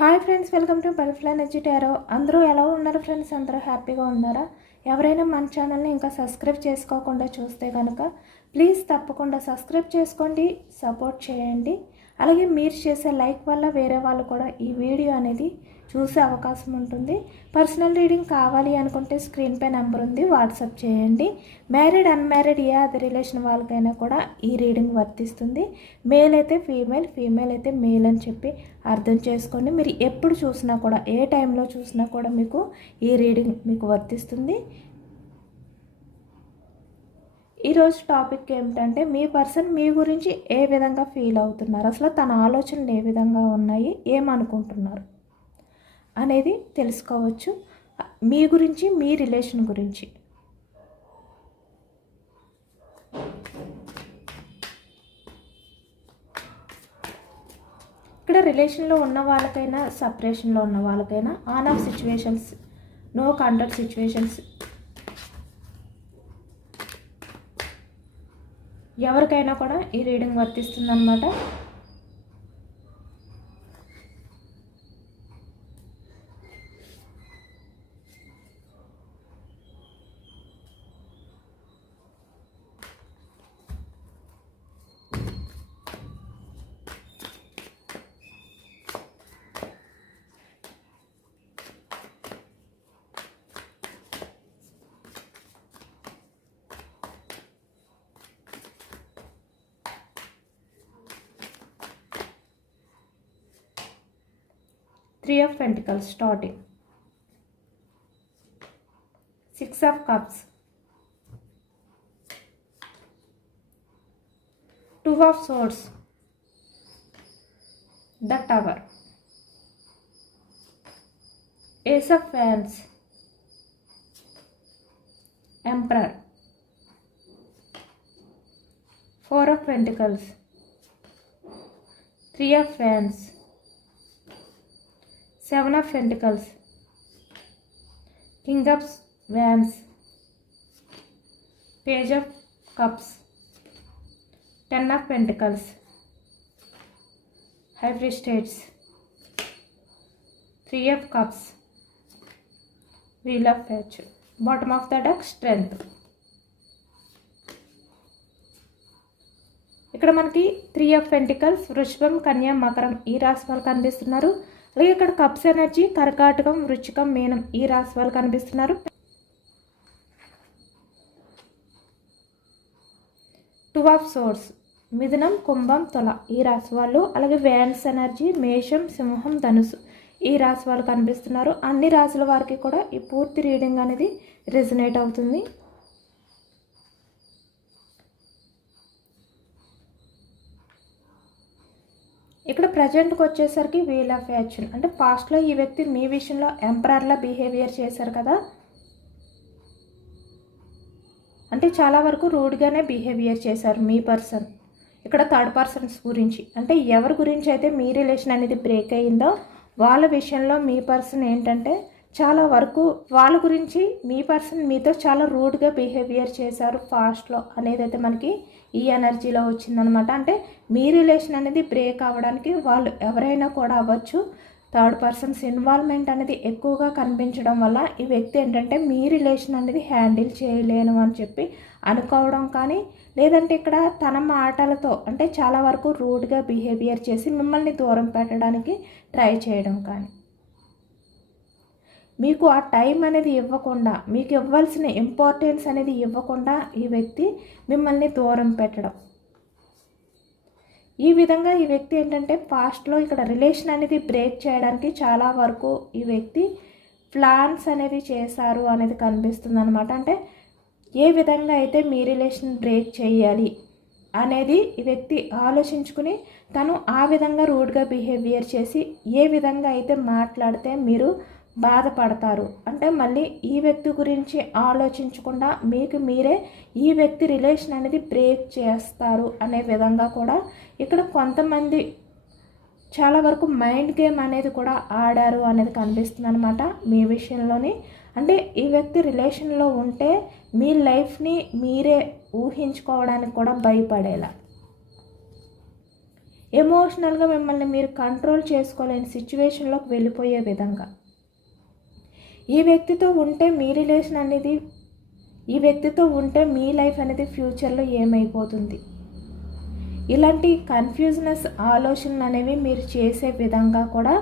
Hi friends welcome to butterfly నెజిటారో అందరూ ఎలా ఉన్నారు ఫ్రెండ్స్? అందరూ హ్యాపీగా ఉన్నారా? ఎవరైనా మన ఛానల్ని ఇంకా సబ్స్క్రైబ్ చేసుకోకుండా చూస్తే కనుక ప్లీజ్ తప్పకుండా సబ్స్క్రైబ్ చేసుకోండి సపోర్ట్ చేయండి. అలాగే మీరు చేసే లైక్ వల్ల వేరే వాళ్ళు కూడా ఈ వీడియో అనేది చూసే అవకాశం ఉంటుంది. పర్సనల్ రీడింగ్ కావాలి అనుకుంటే స్క్రీన్ పై నెంబర్ ఉంది. వాట్సాప్ చేయండి. మ్యారీడ్ అన్మ్యారీడ్ ఏ అది రిలేషన్ వాళ్ళకైనా కూడా ఈ రీడింగ్ వర్తిస్తుంది. మేల్ అయితే ఫీమేల్ ఫీమేల్ అయితే మేల్ అని చెప్పి అర్థం చేసుకోండి. మీరు ఎప్పుడు చూసినా కూడా ఏ టైంలో చూసినా కూడా మీకు ఈ రీడింగ్ మీకు వర్తిస్తుంది. ఈరోజు టాపిక్ ఏమిటంటే మీ పర్సన్ మీ గురించి ఏ విధంగా ఫీల్ అవుతున్నారు? అసలు తన ఆలోచనలు ఏ విధంగా ఉన్నాయి? ఏమనుకుంటున్నారు? అనేది తెలుసుకోవచ్చు. మీ గురించి మీ రిలేషన్ గురించి. ఇక్కడ రిలేషన్లో ఉన్న వాళ్ళకైనా సపరేషన్లో ఉన్న వాళ్ళకైనా on off situations no contact situations ఎవరికైనా కూడా ఈ రీడింగ్ వర్తిస్తుంది three of pentacles starting. Six of cups. Two of swords. The tower. Ace of Fans. emperor. Four of pentacles. Three of Fans. Seven of pentacles. King of wands. Page of cups. Ten of pentacles. Hybrid states. Three of cups. Wheel of ఫ్యాచ్. Bottom of the deck strength. ఇక్కడ మనకి three of pentacles వృషభం కన్యా మకరం ఈ రాశి వాళ్ళు కనిపిస్తున్నారు అలాగే ఇక్కడ కప్స్ ఎనర్జీ కర్కాటకం వృచ్చికం మీనం ఈ రాశి వాళ్ళు కనిపిస్తున్నారు. టూ ఆఫ్ సోర్స్ మిథునం కుంభం తొల ఈ రాశి వాళ్ళు. అలాగే వ్యాన్స్ ఎనర్జీ మేషం సింహం ధనుసు ఈ రాశి వాళ్ళు కనిపిస్తున్నారు. అన్ని రాశుల వారికి కూడా ఈ పూర్తి రీడింగ్ అనేది రెజినేట్ అవుతుంది. ఇక్కడ ప్రజెంట్కి వచ్చేసరికి వీల్ ఆఫ్ యాక్షన్. అంటే పాస్ట్లో ఈ వ్యక్తి మీ విషయంలో ఎంపరర్లా బిహేవియర్ చేశారు కదా? అంటే చాలా వరకు రూడ్గానే బిహేవియర్ చేశారు మీ పర్సన్. ఇక్కడ థర్డ్ పర్సన్స్ గురించి. అంటే ఎవరి గురించి అయితే మీ రిలేషన్ అనేది బ్రేక్ అయ్యిందో వాళ్ళ విషయంలో మీ పర్సన్ ఏంటంటే చాలా వరకు వాళ్ళ గురించి మీ పర్సన్ మీతో చాలా రూడ్గా బిహేవియర్ చేశారు ఫాస్ట్లో అనేది అయితే మనకి ఈ ఎనర్జీలో వచ్చిందనమాట. అంటే మీ రిలేషన్ అనేది బ్రేక్ అవ్వడానికి వాళ్ళు ఎవరైనా కూడా అవ్వచ్చు. థర్డ్ పర్సన్స్ ఇన్వాల్వ్మెంట్ అనేది ఎక్కువగా కనిపించడం వల్ల ఈ వ్యక్తి ఏంటంటే మీ రిలేషన్ అనేది హ్యాండిల్ చేయలేను అని చెప్పి అనుకోవడం కానీ లేదంటే ఇక్కడ తన మాటలతో అంటే చాలా వరకు రూడ్గా బిహేవియర్ చేసి మిమ్మల్ని దూరం పెట్టడానికి ట్రై చేయడం కానీ. మీకు ఆ టైం అనేది ఇవ్వకుండా మీకు ఇవ్వాల్సిన ఇంపార్టెన్స్ అనేది ఇవ్వకుండా ఈ వ్యక్తి మిమ్మల్ని దూరం పెట్టడం. ఈ విధంగా ఈ వ్యక్తి ఏంటంటే పాస్ట్లో ఇక్కడ రిలేషన్ అనేది బ్రేక్ చేయడానికి చాలా వరకు ఈ వ్యక్తి ప్లాన్స్ అనేది చేశారు అనేది కనిపిస్తుంది అనమాట అంటే ఏ విధంగా అయితే మీ రిలేషన్ బ్రేక్ చేయాలి అనేది ఈ వ్యక్తి ఆలోచించుకుని తను ఆ విధంగా రూడ్గా బిహేవియర్ చేసి ఏ విధంగా అయితే మాట్లాడితే మీరు బాధపడతారు. అంటే మళ్ళీ ఈ వ్యక్తి గురించి ఆలోచించకుండా మీకు మీరే ఈ వ్యక్తి రిలేషన్ అనేది బ్రేక్ చేస్తారు అనే విధంగా కూడా ఇక్కడ కొంతమంది చాలా వరకు మైండ్ గేమ్ అనేది కూడా ఆడారు అనేది కనిపిస్తుంది అనమాట మీ విషయంలోని. అంటే ఈ వ్యక్తి రిలేషన్లో ఉంటే మీ లైఫ్ని మీరే ఊహించుకోవడానికి కూడా భయపడేలా. ఎమోషనల్గా మిమ్మల్ని మీరు కంట్రోల్ చేసుకోలేని సిచ్యువేషన్లోకి వెళ్ళిపోయే విధంగా. ఈ వ్యక్తితో ఉంటే మీ రిలేషన్ అనేది ఈ వ్యక్తితో ఉంటే మీ లైఫ్ అనేది ఫ్యూచర్లో ఏమైపోతుంది? ఇలాంటి కన్ఫ్యూజ్నెస్ ఆలోచనలు అనేవి మీరు చేసే విధంగా కూడా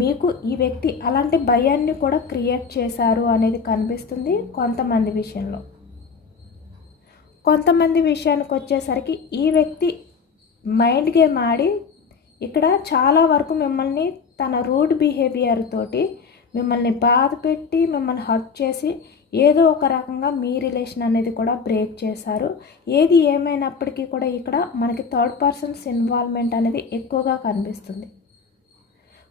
మీకు ఈ వ్యక్తి అలాంటి భయాన్ని కూడా క్రియేట్ చేశారు అనేది కనిపిస్తుంది కొంతమంది విషయంలో. కొంతమంది విషయానికి వచ్చేసరికి ఈ వ్యక్తి మైండ్ గేమ్ ఆడి ఇక్కడ చాలా వరకు మిమ్మల్ని తన రూడ్ బిహేవియర్ తోటి మిమ్మల్ని బాధ పెట్టి మిమ్మల్ని హర్ట్ చేసి ఏదో ఒక రకంగా మీ రిలేషన్ అనేది కూడా బ్రేక్ చేశారు. ఏది ఏమైనప్పటికీ కూడా ఇక్కడ మనకి థర్డ్ పర్సన్స్ ఇన్వాల్వ్మెంట్ అనేది ఎక్కువగా కనిపిస్తుంది.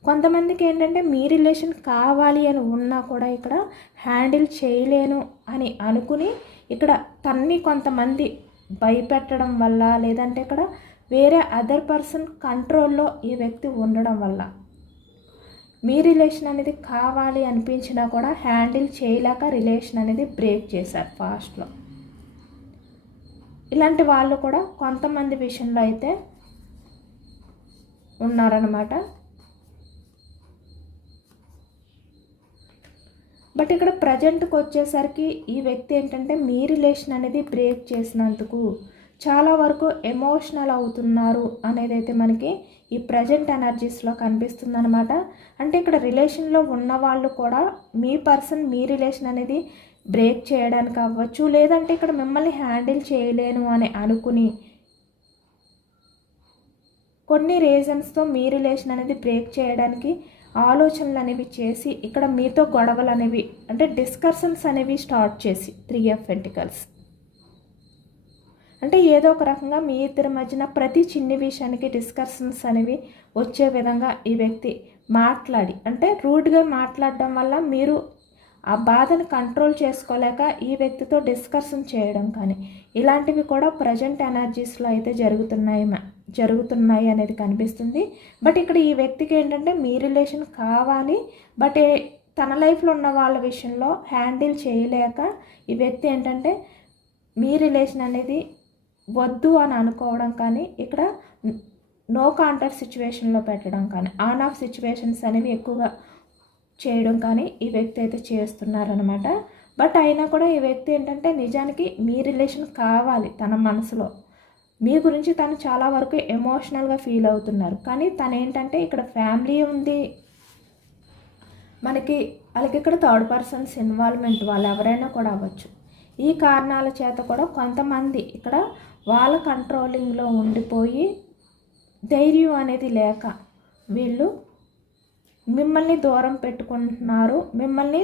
కొంతమందికి ఏంటంటే మీ రిలేషన్ కావాలి అని ఉన్నా కూడా ఇక్కడ హ్యాండిల్ చేయలేను అని అనుకుని ఇక్కడ తన్ని కొంతమంది భయపెట్టడం వల్ల లేదంటే ఇక్కడ వేరే అదర్ పర్సన్ కంట్రోల్లో ఈ వ్యక్తి ఉండడం వల్ల మీ రిలేషన్ అనేది కావాలి అనిపించినా కూడా హ్యాండిల్ చేయలేక రిలేషన్ అనేది బ్రేక్ చేశారు ఫాస్ట్లో ఇలాంటి వాళ్ళు కూడా కొంతమంది విషయంలో అయితే ఉన్నారనమాట బట్ ఇక్కడ ప్రజెంట్కి వచ్చేసరికి ఈ వ్యక్తి ఏంటంటే మీ రిలేషన్ అనేది బ్రేక్ చేసినందుకు చాలా వరకు ఎమోషనల్ అవుతున్నారు అనేది అయితే మనకి ఈ ప్రజెంట్ ఎనర్జీస్లో కనిపిస్తుంది అనమాట అంటే ఇక్కడ రిలేషన్లో ఉన్న వాళ్ళు కూడా మీ పర్సన్ మీ రిలేషన్ అనేది బ్రేక్ చేయడానికి అవ్వచ్చు లేదంటే ఇక్కడ మిమ్మల్ని హ్యాండిల్ చేయలేను అని అనుకుని కొన్ని రీజన్స్తో మీ రిలేషన్ అనేది బ్రేక్ చేయడానికి ఆలోచనలు అనేవి చేసి ఇక్కడ మీతో గొడవలు అనేవి అంటే డిస్కషన్స్ అనేవి స్టార్ట్ చేసి త్రీ ఆఫ్ వెంటికల్స్ అంటే ఏదో ఒక రకంగా మీ ఇద్దరి మధ్యన ప్రతి చిన్ని విషయానికి డిస్కషన్స్ అనేవి వచ్చే విధంగా ఈ వ్యక్తి మాట్లాడి అంటే రూడ్గా మాట్లాడడం వల్ల మీరు ఆ బాధను కంట్రోల్ చేసుకోలేక ఈ వ్యక్తితో డిస్కషన్ చేయడం కానీ ఇలాంటివి కూడా ప్రజెంట్ ఎనర్జీస్లో అయితే జరుగుతున్నాయి జరుగుతున్నాయి అనేది కనిపిస్తుంది. బట్ ఇక్కడ ఈ వ్యక్తికి ఏంటంటే మీ రిలేషన్ కావాలి బట్ తన లైఫ్లో ఉన్న వాళ్ళ విషయంలో హ్యాండిల్ చేయలేక ఈ వ్యక్తి ఏంటంటే మీ రిలేషన్ అనేది వద్దు అని అనుకోవడం కానీ ఇక్కడ నో కాంటాక్ట్ సిచ్యువేషన్లో పెట్టడం కానీ ఆన్ ఆఫ్ సిచ్యువేషన్స్ అనేవి ఎక్కువగా చేయడం కానీ ఈ వ్యక్తి అయితే చేస్తున్నారనమాట బట్ అయినా కూడా ఈ వ్యక్తి ఏంటంటే నిజానికి మీ రిలేషన్ కావాలి తన మనసులో. మీ గురించి తను చాలా వరకు ఎమోషనల్గా ఫీల్ అవుతున్నారు. కానీ తను ఏంటంటే ఇక్కడ ఫ్యామిలీ ఉంది. మనకి వాళ్ళకి ఇక్కడ థర్డ్ పర్సన్స్ ఇన్వాల్వ్మెంట్ వాళ్ళు ఎవరైనా కూడా అవ్వచ్చు. ఈ కారణాల చేత కూడా కొంతమంది ఇక్కడ వాళ్ళ కంట్రోలింగ్లో ఉండిపోయి ధైర్యం అనేది లేక వీళ్ళు మిమ్మల్ని దూరం పెట్టుకుంటున్నారు మిమ్మల్ని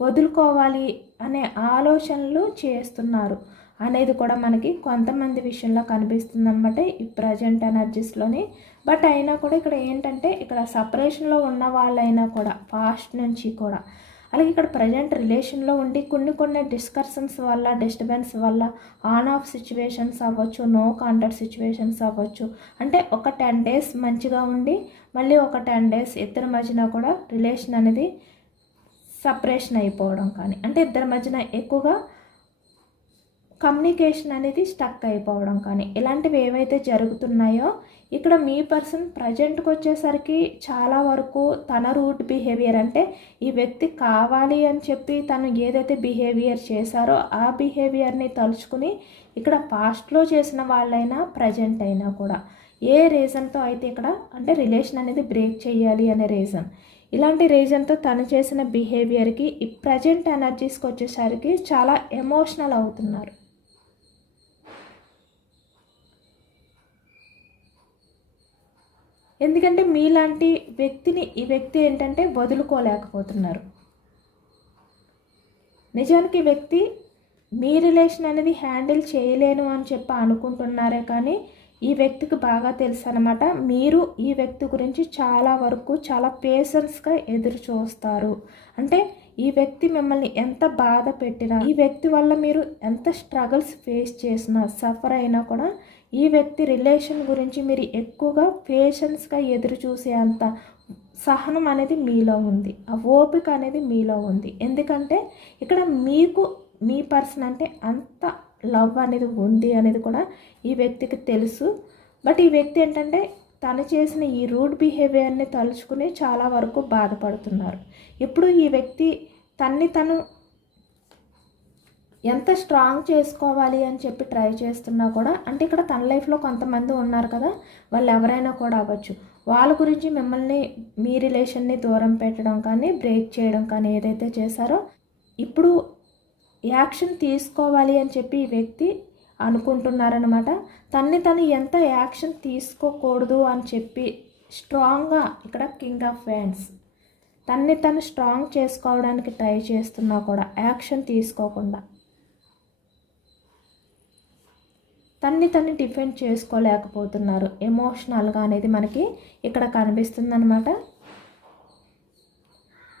వదులుకోవాలి అనే ఆలోచనలు చేస్తున్నారు అనేది కూడా మనకి కొంతమంది విషయంలో కనిపిస్తుంది అనమాట ఈ ప్రజెంట్ ఎనర్జీస్లోని. బట్ అయినా కూడా ఇక్కడ ఏంటంటే ఇక్కడ సపరేషన్లో ఉన్న వాళ్ళైనా కూడా పాస్ట్ నుంచి కూడా అలాగే ఇక్కడ ప్రజెంట్ రిలేషన్లో ఉండి కొన్ని కొన్ని డిస్కర్షన్స్ వల్ల డిస్టర్బెన్స్ వల్ల ఆన్ ఆఫ్ సిచ్యువేషన్స్ అవ్వచ్చు నో కాంటాక్ట్ సిచ్యువేషన్స్ అవ్వచ్చు. అంటే ఒక టెన్ డేస్ మంచిగా ఉండి మళ్ళీ ఒక టెన్ డేస్ ఇద్దరి మధ్యన కూడా రిలేషన్ అనేది సపరేషన్ అయిపోవడం కానీ అంటే ఇద్దరి మధ్యన ఎక్కువగా కమ్యూనికేషన్ అనేది స్టక్ అయిపోవడం కానీ ఇలాంటివి ఏవైతే జరుగుతున్నాయో ఇక్కడ మీ పర్సన్ ప్రజెంట్కి వచ్చేసరికి చాలా వరకు తన రూట్ బిహేవియర్ అంటే ఈ వ్యక్తి కావాలి అని చెప్పి తను ఏదైతే బిహేవియర్ చేశారో ఆ బిహేవియర్ని తలుచుకుని ఇక్కడ పాస్ట్లో చేసిన వాళ్ళైనా ప్రజెంట్ అయినా కూడా ఏ రీజన్తో అయితే ఇక్కడ అంటే రిలేషన్ అనేది బ్రేక్ చేయాలి అనే రీజన్. ఇలాంటి రీజన్తో తను చేసిన బిహేవియర్కి ఈ ప్రజెంట్ ఎనర్జీస్కి వచ్చేసరికి చాలా ఎమోషనల్ అవుతున్నారు. ఎందుకంటే మీలాంటి వ్యక్తిని ఈ వ్యక్తి ఏంటంటే వదులుకోలేకపోతున్నారు. నిజానికి వ్యక్తి మీ రిలేషన్ అనేది హ్యాండిల్ చేయలేను అని చెప్పి అనుకుంటున్నారే కానీ ఈ వ్యక్తికి బాగా తెలుసు అనమాట మీరు ఈ వ్యక్తి గురించి చాలా వరకు చాలా పేషెన్స్గా ఎదురు చూస్తారు. అంటే ఈ వ్యక్తి మిమ్మల్ని ఎంత బాధ పెట్టినా ఈ వ్యక్తి వల్ల మీరు ఎంత స్ట్రగుల్స్ ఫేస్ చేసినా సఫర్ అయినా కూడా ఈ వ్యక్తి రిలేషన్ గురించి మీరు ఎక్కువగా పేషెన్స్గా ఎదురు చూసే అంత సహనం అనేది మీలో ఉంది. ఆ ఓపిక అనేది మీలో ఉంది. ఎందుకంటే ఇక్కడ మీకు మీ పర్సన్ అంటే అంత లవ్ అనేది ఉంది అనేది కూడా ఈ వ్యక్తికి తెలుసు. బట్ ఈ వ్యక్తి ఏంటంటే తను చేసిన ఈ రూడ్ బిహేవియర్ని తలుచుకుని చాలా వరకు బాధపడుతున్నారు. ఇప్పుడు ఈ వ్యక్తి తన్ని తను ఎంత స్ట్రాంగ్ చేసుకోవాలి అని చెప్పి ట్రై చేస్తున్నా కూడా అంటే ఇక్కడ తన లైఫ్లో కొంతమంది ఉన్నారు కదా వాళ్ళు ఎవరైనా కూడా అవ్వచ్చు. వాళ్ళ గురించి మిమ్మల్ని మీ రిలేషన్ని దూరం పెట్టడం కానీ బ్రేక్ చేయడం కానీ ఏదైతే చేశారో ఇప్పుడు యాక్షన్ తీసుకోవాలి అని చెప్పి ఈ వ్యక్తి అనుకుంటున్నారనమాట తన్ని తను ఎంత యాక్షన్ తీసుకోకూడదు అని చెప్పి స్ట్రాంగ్గా ఇక్కడ కింగ్ ఆఫ్ ఫ్యాన్స్ తన్ని తను స్ట్రాంగ్ చేసుకోవడానికి ట్రై చేస్తున్నా కూడా యాక్షన్ తీసుకోకుండా. తన్ని తన్ని డిఫెండ్ చేసుకోలేకపోతున్నారు. ఎమోషనల్గా అనేది మనకి ఇక్కడ కనిపిస్తుంది అనమాట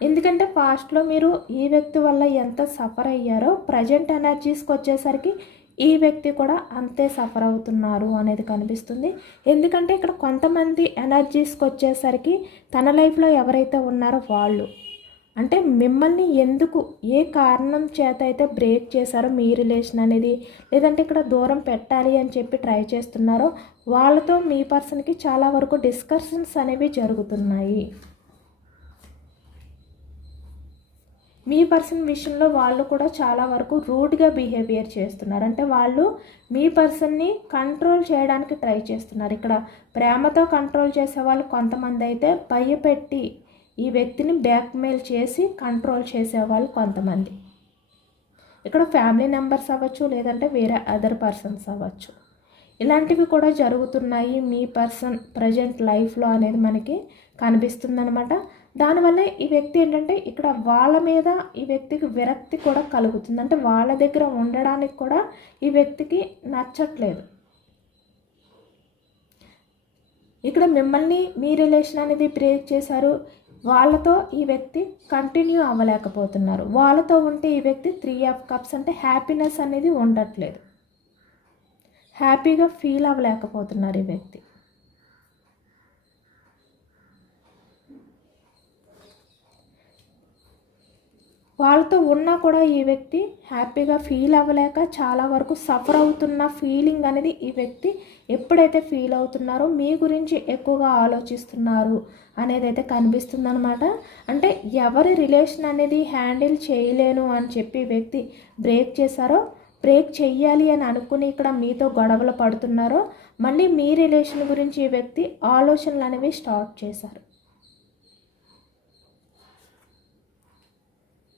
ఎందుకంటే పాస్ట్లో మీరు ఈ వ్యక్తి వల్ల ఎంత సఫర్ అయ్యారో ప్రజెంట్ ఎనర్జీస్కి వచ్చేసరికి ఈ వ్యక్తి కూడా అంతే సఫర్ అవుతున్నారు అనేది కనిపిస్తుంది. ఎందుకంటే ఇక్కడ కొంతమంది ఎనర్జీస్కి వచ్చేసరికి తన లైఫ్లో ఎవరైతే ఉన్నారో వాళ్ళు అంటే మిమ్మల్ని ఎందుకు ఏ కారణం చేత అయితే బ్రేక్ చేశారో మీ రిలేషన్ అనేది లేదంటే ఇక్కడ దూరం పెట్టాలి అని చెప్పి ట్రై చేస్తున్నారో వాళ్ళతో మీ పర్సన్కి చాలా వరకు డిస్కషన్స్ అనేవి జరుగుతున్నాయి. మీ పర్సన్ విషయంలో వాళ్ళు కూడా చాలా వరకు రూడ్గా బిహేవియర్ చేస్తున్నారు. అంటే వాళ్ళు మీ పర్సన్ని కంట్రోల్ చేయడానికి ట్రై చేస్తున్నారు. ఇక్కడ ప్రేమతో కంట్రోల్ చేసే వాళ్ళు కొంతమంది అయితే భయపెట్టి ఈ వ్యక్తిని బ్లాక్మెయిల్ చేసి కంట్రోల్ చేసేవాళ్ళు కొంతమంది. ఇక్కడ ఫ్యామిలీ మెంబర్స్ అవ్వచ్చు లేదంటే వేరే అదర్ పర్సన్స్ అవ్వచ్చు. ఇలాంటివి కూడా జరుగుతున్నాయి. మీ పర్సన్ ప్రజెంట్ లైఫ్లో అనేది మనకి కనిపిస్తుందనమాట దానివల్ల ఈ వ్యక్తి ఏంటంటే ఇక్కడ వాళ్ళ మీద ఈ వ్యక్తికి విరక్తి కూడా కలుగుతుంది. అంటే వాళ్ళ దగ్గర ఉండడానికి కూడా ఈ వ్యక్తికి నచ్చట్లేదు. ఇక్కడ మిమ్మల్ని మీ రిలేషన్ అనేది బ్రేక్ చేశారు. వాళ్ళతో ఈ వ్యక్తి కంటిన్యూ అవ్వలేకపోతున్నారు. వాళ్ళతో ఉంటే ఈ వ్యక్తి త్రీ ఆఫ్ కప్స్ అంటే హ్యాపీనెస్ అనేది ఉండట్లేదు. హ్యాపీగా ఫీల్ అవ్వలేకపోతున్నారు ఈ వ్యక్తి. వాళ్ళతో ఉన్నా కూడా ఈ వ్యక్తి హ్యాపీగా ఫీల్ అవ్వలేక చాలా వరకు సఫర్ అవుతున్న ఫీలింగ్ అనేది ఈ వ్యక్తి ఎప్పుడైతే ఫీల్ అవుతున్నారో మీ గురించి ఎక్కువగా ఆలోచిస్తున్నారు అనేది అయితే కనిపిస్తుందనమాట అంటే ఎవరి రిలేషన్ అనేది హ్యాండిల్ చేయలేను అని చెప్పి వ్యక్తి బ్రేక్ చేశారో బ్రేక్ చెయ్యాలి అని అనుకుని ఇక్కడ మీతో గొడవలు పడుతున్నారో మళ్ళీ మీ రిలేషన్ గురించి ఈ వ్యక్తి ఆలోచనలు అనేవి స్టార్ట్ చేశారు.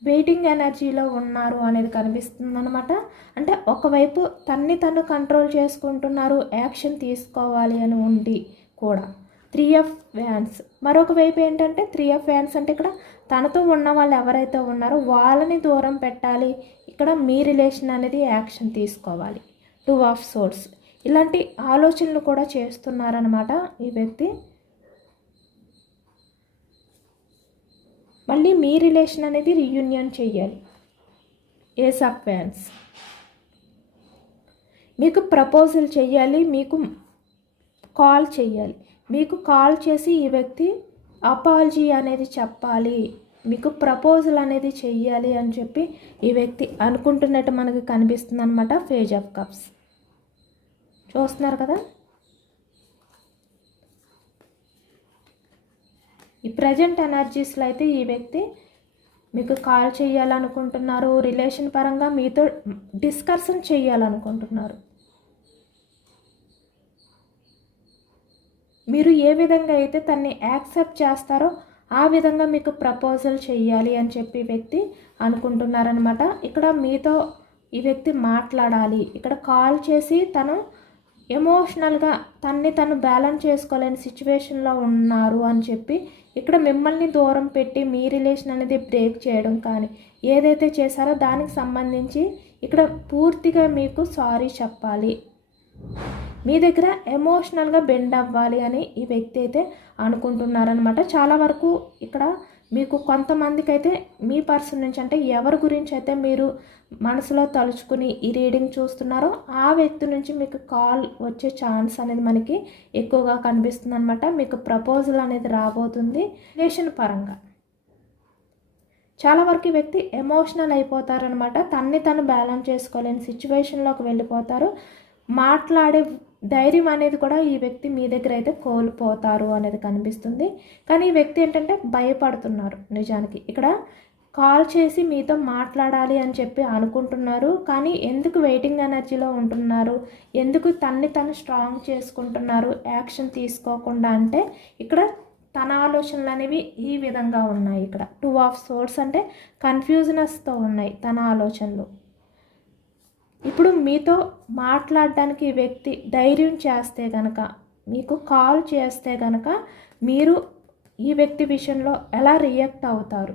వెయిటింగ్ ఎనర్జీలో ఉన్నారు అనేది కనిపిస్తుంది అనమాట అంటే ఒకవైపు తన్ని తను కంట్రోల్ చేసుకుంటున్నారు యాక్షన్ తీసుకోవాలి అని ఉండి కూడా. Three of wands. మరొక వైపు ఏంటంటే త్రీ ఎఫ్ వ్యాన్స్ అంటే ఇక్కడ తనతో ఉన్న వాళ్ళు ఎవరైతే ఉన్నారో వాళ్ళని దూరం పెట్టాలి. ఇక్కడ మీ రిలేషన్ అనేది యాక్షన్ తీసుకోవాలి. టూ ఆఫ్ సోర్స్ ఇలాంటి ఆలోచనలు కూడా చేస్తున్నారనమాట ఈ వ్యక్తి. మళ్ళీ మీ రిలేషన్ అనేది రీయూనియన్ చెయ్యాలి. ఏస్ ఆఫ్ ఫ్యాన్స్ మీకు ప్రపోజల్ చెయ్యాలి మీకు కాల్ చెయ్యాలి. మీకు కాల్ చేసి ఈ వ్యక్తి అపాలజీ అనేది చెప్పాలి మీకు ప్రపోజల్ అనేది చెయ్యాలి అని చెప్పి ఈ వ్యక్తి అనుకుంటున్నట్టు మనకి కనిపిస్తుంది అనమాట ఫేజ్ ఆఫ్ కప్స్ చూస్తున్నారు కదా? ఈ ప్రజెంట్ ఎనర్జీస్లో అయితే ఈ వ్యక్తి మీకు కాల్ చేయాలనుకుంటున్నారు రిలేషన్ పరంగా మీతో డిస్కషన్ చేయాలనుకుంటున్నారు. మీరు ఏ విధంగా అయితే తన్ని యాక్సెప్ట్ చేస్తారో ఆ విధంగా మీకు ప్రపోజల్ చేయాలి అని చెప్పి వ్యక్తి అనుకుంటున్నారనమాట ఇక్కడ మీతో ఈ వ్యక్తి మాట్లాడాలి. ఇక్కడ కాల్ చేసి తను ఎమోషనల్గా తన్ని తను బ్యాలెన్స్ చేసుకోలేని సిచ్యువేషన్లో ఉన్నారు అని చెప్పి ఇక్కడ మిమ్మల్ని దూరం పెట్టి మీ రిలేషన్ అనేది బ్రేక్ చేయడం కానీ ఏదైతే చేశారో దానికి సంబంధించి ఇక్కడ పూర్తిగా మీకు సారీ చెప్పాలి. మీ దగ్గర ఎమోషనల్గా బెండ్ అవ్వాలి అని ఈ వ్యక్తి అయితే అనుకుంటున్నారనమాట చాలా వరకు ఇక్కడ మీకు కొంతమందికి అయితే మీ పర్సన్ నుంచి అంటే ఎవరి గురించి అయితే మీరు మనసులో తలుచుకుని ఈ రీడింగ్ చూస్తున్నారో ఆ వ్యక్తి నుంచి మీకు కాల్ వచ్చే ఛాన్స్ అనేది మనకి ఎక్కువగా కనిపిస్తుంది అనమాట మీకు ప్రపోజల్ అనేది రాబోతుంది రిలేషన్ పరంగా. చాలా వరకు వ్యక్తి ఎమోషనల్ అయిపోతారనమాట తన్ని తను బ్యాలెన్స్ చేసుకోలేని సిచ్యువేషన్లోకి వెళ్ళిపోతారు. మాట్లాడే ధైర్యం అనేది కూడా ఈ వ్యక్తి మీ దగ్గర అయితే కోల్పోతారు అనేది కనిపిస్తుంది. కానీ ఈ వ్యక్తి ఏంటంటే భయపడుతున్నారు నిజానికి. ఇక్కడ కాల్ చేసి మీతో మాట్లాడాలి అని చెప్పి అనుకుంటున్నారు. కానీ ఎందుకు వెయిటింగ్ ఎనర్జీలో ఉంటున్నారు? ఎందుకు తన్ని తను స్ట్రాంగ్ చేసుకుంటున్నారు? యాక్షన్ తీసుకోకుండా అంటే ఇక్కడ తన ఆలోచనలు అనేవి ఈ విధంగా ఉన్నాయి. ఇక్కడ టూ ఆఫ్ సోర్స్ అంటే కన్ఫ్యూజనస్తో ఉన్నాయి తన ఆలోచనలు. ఇప్పుడు మీతో మాట్లాడడానికి ఈ వ్యక్తి ధైర్యం చేస్తే గనక మీకు కాల్ చేస్తే గనక మీరు ఈ వ్యక్తి విషయంలో ఎలా రియాక్ట్ అవుతారు?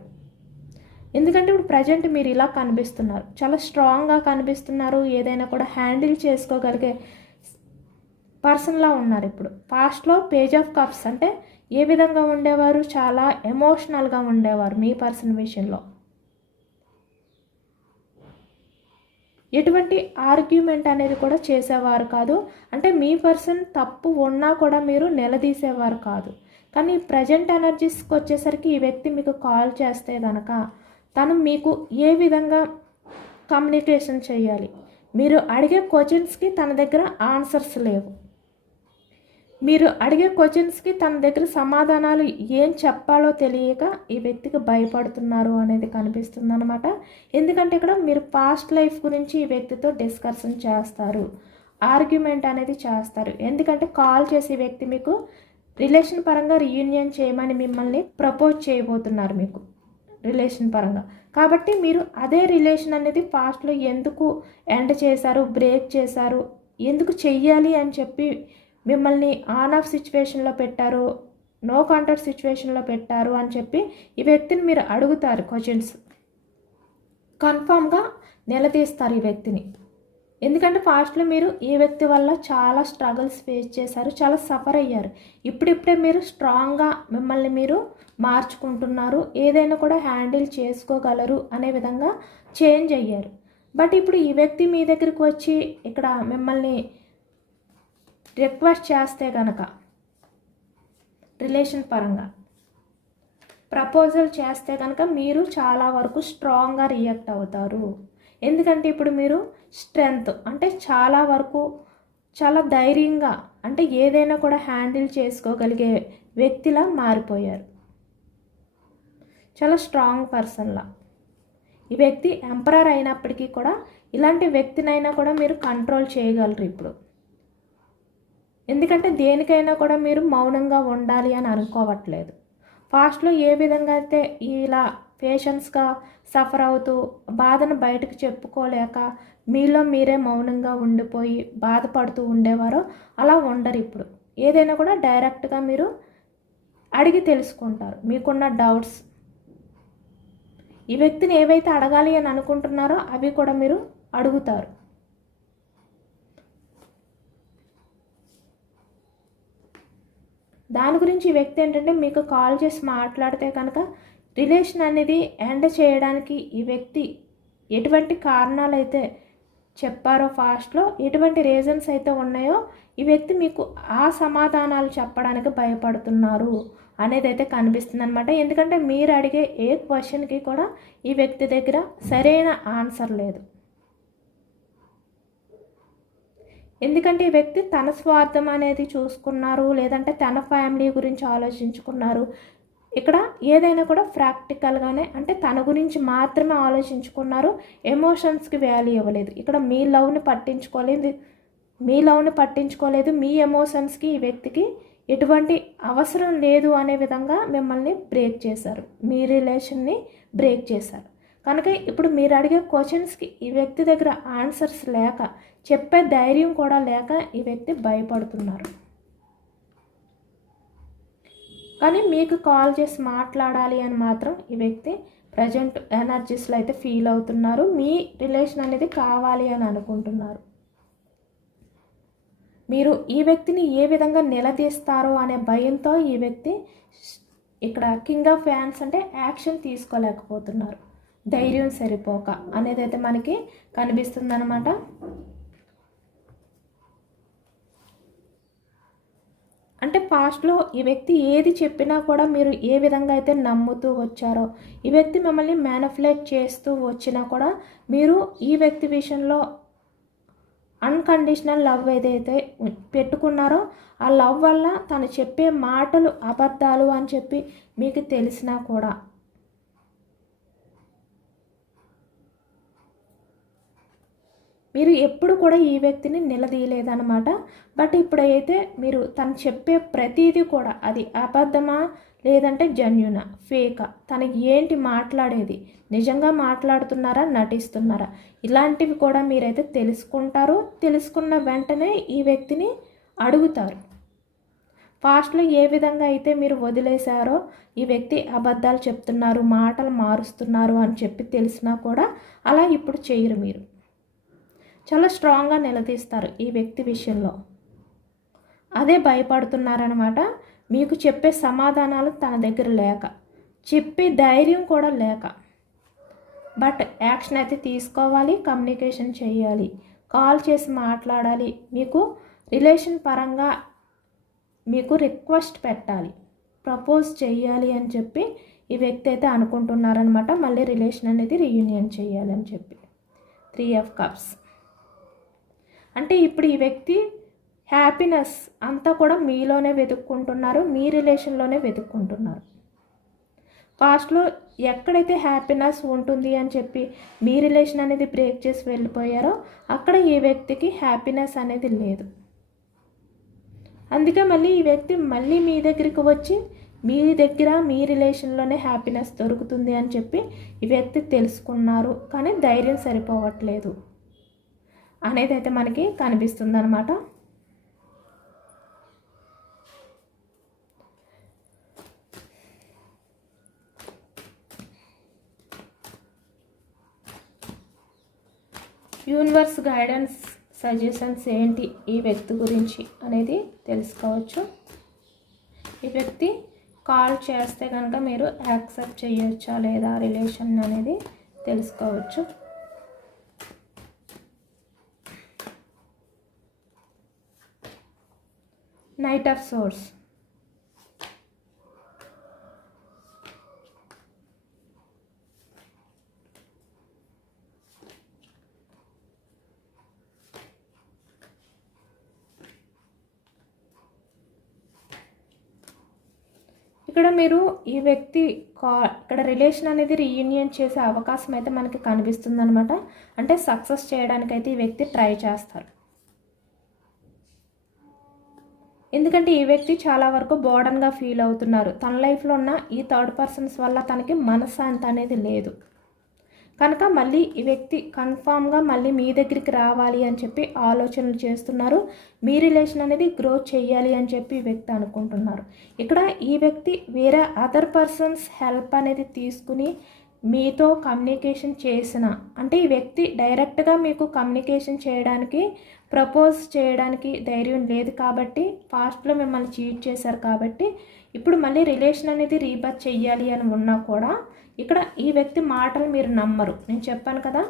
ఎందుకంటే ఇప్పుడు ప్రజెంట్ మీరు ఇలా కనిపిస్తున్నారు. చాలా స్ట్రాంగ్గా కనిపిస్తున్నారు. ఏదైనా కూడా హ్యాండిల్ చేసుకోగలిగే పర్సన్లా ఉన్నారు ఇప్పుడు. పాస్ట్లో పేజ్ ఆఫ్ కప్స్ అంటే ఏ విధంగా ఉండేవారు? చాలా ఎమోషనల్గా ఉండేవారు మీ పర్సన్ విషయంలో. ఎటువంటి ఆర్గ్యుమెంట్ అనేది కూడా చేసేవారు కాదు. అంటే మీ పర్సన్ తప్పు ఉన్నా కూడా మీరు నిలదీసేవారు కాదు. కానీ ప్రజెంట్ ఎనర్జీస్కి వచ్చేసరికి ఈ వ్యక్తి మీకు కాల్ చేస్తే కనుక తను మీకు ఏ విధంగా కమ్యూనికేషన్ చేయాలి? మీరు అడిగే క్వశ్చన్స్కి తన దగ్గర ఆన్సర్స్ లేవు. మీరు అడిగే క్వశ్చన్స్కి తన దగ్గర సమాధానాలు ఏం చెప్పాలో తెలియక ఈ వ్యక్తికి భయపడుతున్నారు అనేది కనిపిస్తుంది అనమాట ఎందుకంటే ఇక్కడ మీరు పాస్ట్ లైఫ్ గురించి ఈ వ్యక్తితో డిస్కషన్ చేస్తారు. ఆర్గ్యుమెంట్ అనేది చేస్తారు. ఎందుకంటే కాల్ చేసే వ్యక్తి మీకు రిలేషన్ పరంగా రీయూనియన్ చేయమని మిమ్మల్ని ప్రపోజ్ చేయబోతున్నారు మీకు రిలేషన్ పరంగా. కాబట్టి మీరు అదే రిలేషన్ అనేది పాస్ట్లో ఎందుకు ఎండ్ చేశారు బ్రేక్ చేశారు ఎందుకు చెయ్యాలి అని చెప్పి మిమ్మల్ని ఆన్ ఆఫ్ సిచ్యువేషన్లో పెట్టారు నో కాంటాక్ట్ సిచ్యువేషన్లో పెట్టారు అని చెప్పి ఈ వ్యక్తిని మీరు అడుగుతారు క్వశ్చన్స్ కన్ఫామ్గా నిలదీస్తారు ఈ వ్యక్తిని. ఎందుకంటే ఫాస్ట్లో మీరు ఈ వ్యక్తి వల్ల చాలా స్ట్రగుల్స్ ఫేస్ చేశారు చాలా సఫర్ అయ్యారు. ఇప్పుడిప్పుడే మీరు స్ట్రాంగ్గా మిమ్మల్ని మీరు మార్చుకుంటున్నారు ఏదైనా కూడా హ్యాండిల్ చేసుకోగలరు అనే విధంగా చేంజ్ అయ్యారు. బట్ ఇప్పుడు ఈ వ్యక్తి మీ దగ్గరికి వచ్చి ఇక్కడ మిమ్మల్ని రిక్వెస్ట్ చేస్తే కనుక రిలేషన్ పరంగా. ప్రపోజల్ చేస్తే కనుక మీరు చాలా వరకు స్ట్రాంగ్గా రియాక్ట్ అవుతారు. ఎందుకంటే ఇప్పుడు మీరు స్ట్రెంగ్త్ అంటే చాలా వరకు చాలా ధైర్యంగా అంటే ఏదైనా కూడా హ్యాండిల్ చేసుకోగలిగే వ్యక్తిలా మారిపోయారు. చాలా స్ట్రాంగ్ పర్సన్లా ఈ వ్యక్తి ఎంపరర్ అయినప్పటికీ కూడా ఇలాంటి వ్యక్తినైనా కూడా మీరు కంట్రోల్ చేయగలరు ఇప్పుడు. ఎందుకంటే దేనికైనా కూడా మీరు మౌనంగా ఉండాలి అని అనుకోవట్లేదు. ఫాస్ట్లో ఏ విధంగా అయితే ఇలా పేషెన్స్గా సఫర్ అవుతూ బాధను బయటకు చెప్పుకోలేక మీలో మీరే మౌనంగా ఉండిపోయి బాధపడుతూ ఉండేవారో అలా ఉండరు ఇప్పుడు. ఏదైనా కూడా డైరెక్ట్గా మీరు అడిగి తెలుసుకుంటారు. మీకున్న డౌట్స్. ఈ వ్యక్తిని ఏవైతే అడగాలి అని అనుకుంటున్నారో అవి కూడా మీరు అడుగుతారు. దాని గురించి వ్యక్తి ఏంటంటే మీకు కాల్ చేసి మాట్లాడితే కనుక రిలేషన్ అనేది ఎండ్ చేయడానికి ఈ వ్యక్తి ఎటువంటి కారణాలు అయితే చెప్పారో ఫాస్ట్లో ఎటువంటి రీజన్స్ అయితే ఉన్నాయో ఈ వ్యక్తి మీకు ఆ సమాధానాలు చెప్పడానికి భయపడుతున్నారు అనేది అయితే కనిపిస్తుంది అనమాట ఎందుకంటే మీరు అడిగే ఏ క్వశ్చన్కి కూడా ఈ వ్యక్తి దగ్గర సరైన ఆన్సర్ లేదు. ఎందుకంటే ఈ వ్యక్తి తన స్వార్థం అనేది చూసుకున్నారు లేదంటే తన ఫ్యామిలీ గురించి ఆలోచించుకున్నారు. ఇక్కడ ఏదైనా కూడా ప్రాక్టికల్గానే అంటే తన గురించి మాత్రమే ఆలోచించుకున్నారు ఎమోషన్స్కి వాల్యూ ఇవ్వలేదు. ఇక్కడ మీ లవ్ని పట్టించుకోలేదు మీ లవ్ని పట్టించుకోలేదు మీ ఎమోషన్స్కి ఈ వ్యక్తికి ఎటువంటి అవసరం లేదు అనే విధంగా మిమ్మల్ని బ్రేక్ చేశారు. మీ రిలేషన్ని బ్రేక్ చేశారు. కనుక ఇప్పుడు మీరు అడిగే క్వశ్చన్స్కి ఈ వ్యక్తి దగ్గర ఆన్సర్స్ లేక చెప్పే ధైర్యం కూడా లేక ఈ వ్యక్తి భయపడుతున్నారు. కానీ మీకు కాల్ చేసి మాట్లాడాలి అని మాత్రం ఈ వ్యక్తి ప్రజెంట్ ఎనర్జీస్లో అయితే ఫీల్ అవుతున్నారు. మీ రిలేషన్ అనేది కావాలి అని అనుకుంటున్నారు. మీరు ఈ వ్యక్తిని ఏ విధంగా నిలదీస్తారో అనే భయంతో ఈ వ్యక్తి ఇక్కడ కింగ్ ఆఫ్ ఫ్యాన్స్ అంటే యాక్షన్ తీసుకోలేకపోతున్నారు. ధైర్యం సరిపోక అనేది అయితే మనకి కనిపిస్తుంది అంటే పాస్ట్లో ఈ వ్యక్తి ఏది చెప్పినా కూడా మీరు ఏ విధంగా అయితే నమ్ముతూ వచ్చారో ఈ వ్యక్తి మిమ్మల్ని మ్యానిఫులేట్ చేస్తూ వచ్చినా కూడా మీరు ఈ వ్యక్తి విషయంలో అన్కండిషనల్ లవ్ ఏదైతే పెట్టుకున్నారో ఆ లవ్ వల్ల తను చెప్పే మాటలు అబద్ధాలు అని చెప్పి మీకు తెలిసినా కూడా మీరు ఎప్పుడు కూడా ఈ వ్యక్తిని నిలదీయలేదన్నమాట. బట్ ఇప్పుడైతే మీరు తను చెప్పే ప్రతిదీ కూడా అది అబద్ధమా లేదంటే జన్యునా? ఫేకా? తనకి ఏంటి మాట్లాడేది? నిజంగా మాట్లాడుతున్నారా? నటిస్తున్నారా? ఇలాంటివి కూడా మీరైతే తెలుసుకుంటారు. తెలుసుకున్న వెంటనే ఈ వ్యక్తిని అడుగుతారు. ఫాస్ట్లో ఏ విధంగా అయితే మీరు వదిలేశారో ఈ వ్యక్తి అబద్ధాలు చెప్తున్నారు మాటలు మారుస్తున్నారు అని చెప్పి తెలిసినా కూడా అలా ఇప్పుడు చేయరు మీరు. చాలా స్ట్రాంగ్గా నిలదీస్తారు ఈ వ్యక్తి విషయంలో. అదే భయపడుతున్నారనమాట మీకు చెప్పే సమాధానాలు తన దగ్గర లేక చెప్పే ధైర్యం కూడా లేక. బట్ యాక్షన్ అయితే తీసుకోవాలి కమ్యూనికేషన్ చేయాలి కాల్ చేసి మాట్లాడాలి మీకు రిలేషన్ పరంగా మీకు రిక్వెస్ట్ పెట్టాలి ప్రపోజ్ చేయాలి అని చెప్పి ఈ వ్యక్తి అయితే అనుకుంటున్నారనమాట మళ్ళీ రిలేషన్ అనేది రీయూనియన్ చేయాలి అని చెప్పి. త్రీ ఆఫ్ కప్స్ అంటే ఇప్పుడు ఈ వ్యక్తి హ్యాపీనెస్ అంతా కూడా మీలోనే వెతుక్కుంటున్నారు మీ రిలేషన్లోనే వెతుక్కుంటున్నారు. పాస్ట్లో ఎక్కడైతే హ్యాపీనెస్ ఉంటుంది అని చెప్పి మీ రిలేషన్ అనేది బ్రేక్ చేసి వెళ్ళిపోయారో అక్కడ ఈ వ్యక్తికి హ్యాపీనెస్ అనేది లేదు. అందుకే మళ్ళీ ఈ వ్యక్తి మళ్ళీ మీ దగ్గరికి వచ్చి మీ దగ్గర మీ రిలేషన్లోనే హ్యాపీనెస్ దొరుకుతుంది అని చెప్పి ఈ వ్యక్తి తెలుసుకున్నారు. కానీ ధైర్యం సరిపోవట్లేదు. అనేది అయితే మనకి కనిపిస్తుంది అనమాట యూనివర్స్ గైడెన్స్ సజెషన్స్ ఏంటి ఈ వ్యక్తి గురించి అనేది తెలుసుకోవచ్చు. ఈ వ్యక్తి కాల్ చేస్తే కనుక మీరు యాక్సెప్ట్ చేయొచ్చా లేదా రిలేషన్ అనేది తెలుసుకోవచ్చు. నైట్ ఆఫ్ సోర్స్ ఇక్కడ మీరు ఈ వ్యక్తి కా ఇక్కడ రిలేషన్ అనేది రీయూనియన్ చేసే అవకాశం అయితే మనకి కనిపిస్తుంది అంటే సక్సెస్ చేయడానికైతే ఈ వ్యక్తి ట్రై చేస్తారు. ఎందుకంటే ఈ వ్యక్తి చాలా వరకు బోర్డన్గా ఫీల్ అవుతున్నారు. తన లైఫ్లో ఉన్న ఈ థర్డ్ పర్సన్స్ వల్ల తనకి మనశ్శాంతి అనేది లేదు. కనుక మళ్ళీ ఈ వ్యక్తి కన్ఫామ్గా మళ్ళీ మీ దగ్గరికి రావాలి అని చెప్పి ఆలోచనలు చేస్తున్నారు. మీ రిలేషన్ అనేది గ్రో చేయాలి అని చెప్పి ఈ వ్యక్తి అనుకుంటున్నారు. ఇక్కడ ఈ వ్యక్తి వేరే అదర్ పర్సన్స్ హెల్ప్ అనేది తీసుకుని మీతో కమ్యూనికేషన్ చేసిన అంటే ఈ వ్యక్తి డైరెక్ట్గా మీకు కమ్యూనికేషన్ చేయడానికి ప్రపోజ్ చేయడానికి ధైర్యం లేదు కాబట్టి పాస్ట్లో మిమ్మల్ని చీట్ చేశారు కాబట్టి ఇప్పుడు మళ్ళీ రిలేషన్ అనేది రీబర్త్ చెయ్యాలి అని ఉన్నా కూడా ఇక్కడ ఈ వ్యక్తి మాటలు మీరు నమ్మరు. నేను చెప్పాను కదా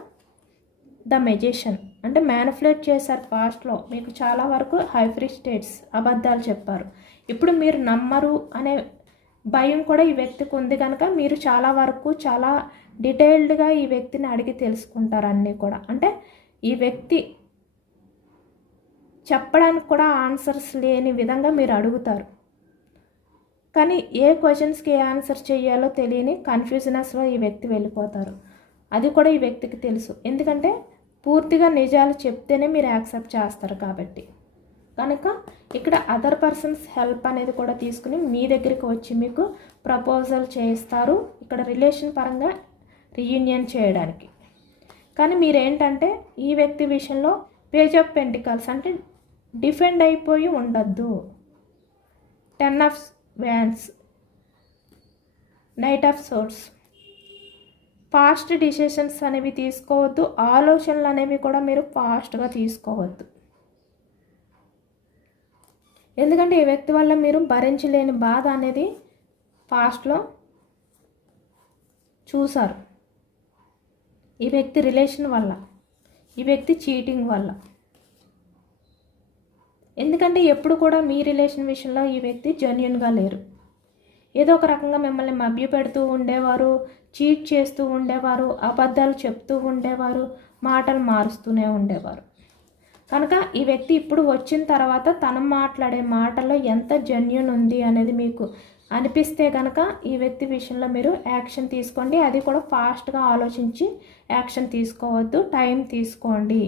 ద మెజిషియన్ అంటే మ్యానుఫ్లేట్ చేశారు పాస్ట్లో మీకు చాలా వరకు హైఫ్రీ స్టేట్స్ అబద్ధాలు చెప్పారు. ఇప్పుడు మీరు నమ్మరు అనే భయం కూడా ఈ వ్యక్తికి ఉంది కనుక మీరు చాలా వరకు చాలా డీటెయిల్డ్గా ఈ వ్యక్తిని అడిగి తెలుసుకుంటారు అన్నీ కూడా. అంటే ఈ వ్యక్తి చెప్పడానికి కూడా ఆన్సర్స్ లేని విధంగా మీరు అడుగుతారు. కానీ ఏ క్వశ్చన్స్కి ఏ ఆన్సర్ చేయాలో తెలియని కన్ఫ్యూజనెస్లో ఈ వ్యక్తి వెళ్ళిపోతారు. అది కూడా ఈ వ్యక్తికి తెలుసు. ఎందుకంటే పూర్తిగా నిజాలు చెప్తేనే మీరు యాక్సెప్ట్ చేస్తారు కాబట్టి. కనుక ఇక్కడ అదర్ పర్సన్స్ హెల్ప్ అనేది కూడా తీసుకుని మీ దగ్గరికి వచ్చి మీకు ప్రపోజల్ చేస్తారు ఇక్కడ రిలేషన్ పరంగా రీయూనియన్ చేయడానికి. కానీ మీరేంటంటే ఈ వ్యక్తి విషయంలో పేజ్ ఆఫ్ పెంటికల్స్ అంటే డిఫెండ్ అయిపోయి ఉండద్దు. Ten of wands knight of swords fast decisions అనేవి తీసుకోవద్దు. ఆలోచనలు అనేవి కూడా మీరు ఫాస్ట్గా తీసుకోవద్దు. ఎందుకంటే ఈ వ్యక్తి వల్ల మీరు భరించలేని బాధ అనేది పాస్ట్లో చూసారు ఈ వ్యక్తి రిలేషన్ వల్ల ఈ వ్యక్తి చీటింగ్ వల్ల. ఎందుకంటే ఎప్పుడు కూడా మీ రిలేషన్ విషయంలో ఈ వ్యక్తి జెన్యున్గా లేరు. ఏదో ఒక రకంగా మిమ్మల్ని మభ్యపెడుతూ ఉండేవారు చీట్ చేస్తూ ఉండేవారు అబద్ధాలు చెప్తూ ఉండేవారు మాటలు మారుస్తూనే ఉండేవారు. కనుక ఈ వ్యక్తి ఇప్పుడు వచ్చిన తర్వాత తను మాట్లాడే మాటల్లో ఎంత జెన్యున్ ఉంది అనేది మీకు అనిపిస్తే కనుక ఈ వ్యక్తి విషయంలో మీరు యాక్షన్ తీసుకోండి. అది కూడా ఫాస్ట్గా ఆలోచించి యాక్షన్ తీసుకోవద్దు. టైం తీసుకోండి.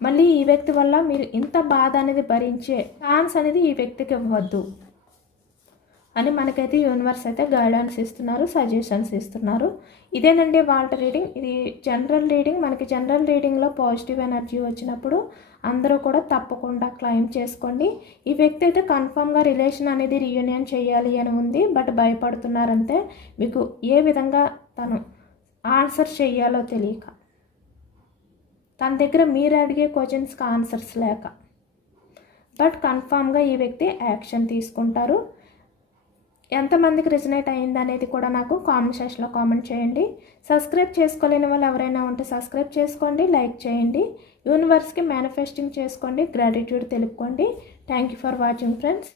మళ్ళీ ఈ వ్యక్తి వల్ల మీరు ఇంత బాధ అనేది భరించే ఛాన్స్ అనేది ఈ వ్యక్తికి ఇవ్వద్దు. అని మనకైతే యూనివర్స్ అయితే గైడెన్స్ ఇస్తున్నారు సజెషన్స్ ఇస్తున్నారు. ఇదేనండి వాళ్ళ రీడింగ్. ఇది జనరల్ రీడింగ్ మనకి జనరల్ రీడింగ్లో పాజిటివ్ ఎనర్జీ వచ్చినప్పుడు అందరూ కూడా తప్పకుండా క్లైమ్ చేసుకోండి. ఈ వ్యక్తి అయితే కన్ఫామ్గా రిలేషన్ అనేది రీయూనియన్ చేయాలి అని ఉంది బట్ భయపడుతున్నారంటే మీకు ఏ విధంగా తను ఆన్సర్ చేయాలో తెలియక తన దగ్గర మీరు అడిగే క్వశ్చన్స్కి ఆన్సర్స్ లేక బట్ కన్ఫామ్గా ఈ వ్యక్తి యాక్షన్ తీసుకుంటారు. ఎంతమందికి రిజనేట్ అయింది అనేది కూడా నాకు కామెంట్ సెక్షన్లో కామెంట్ చేయండి. సబ్స్క్రైబ్ చేసుకోలేని వాళ్ళు ఎవరైనా ఉంటే సబ్స్క్రైబ్ చేసుకోండి లైక్ చేయండి. యూనివర్స్కి మేనిఫెస్టింగ్ చేసుకోండి gratitude తెలుపుకోండి. Thank you for watching friends